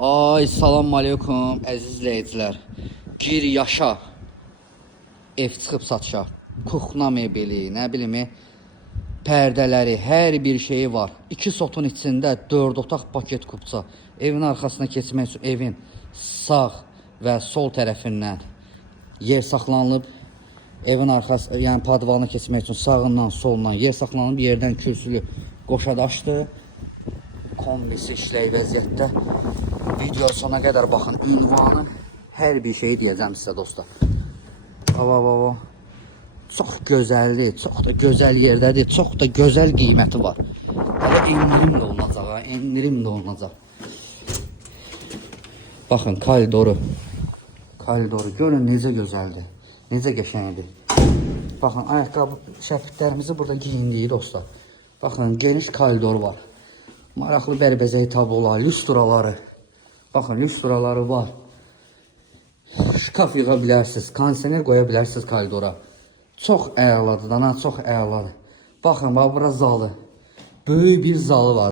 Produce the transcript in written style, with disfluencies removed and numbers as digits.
Ay, salam aleykum əziz izləyicilər. Gir yaşa. Ev çıxıb satışa. Kuxna mebeli, nə bilim, pərdələri, hər bir şeyi var. 2 sotun içində 4 otaq paket kupça. Evin arxasına keçmək üçün evin sağ və sol tərəfindən yer saxlanılıb. Evin arxası, yəni padvalına keçmək üçün sağından, solundan yer saxlanılıb. Yerdən kürsülü qoşadaşdır. Kombisi işlək vəziyyətdə. Video sona qədər baxın. Ünvanı, hər bir şeyi deyəcəm sizə dostlar. Ava. Çox gözəldir, çox da gözəl yerdədir, çox da gözəl qiyməti var. Hələ endirim də olunacaq, endirim də olunacaq. Baxın, koridoru görün necə gözəldir, necə qəşəngdir. Baxın, ayaqqabı şəkillərimizi burada giyindiyi dostlar. Baxın, geniş koridoru var. Maraqlı bərbəzəyi tablolar, lüstraları. Baxın, lüstraları var. Şkaf yığa bilərsiniz, kondisioner qoya bilərsiniz koridora. Çox əladır, dana, çox əladır. Baxın, bax, bura zalı. Böyük bir zalı var.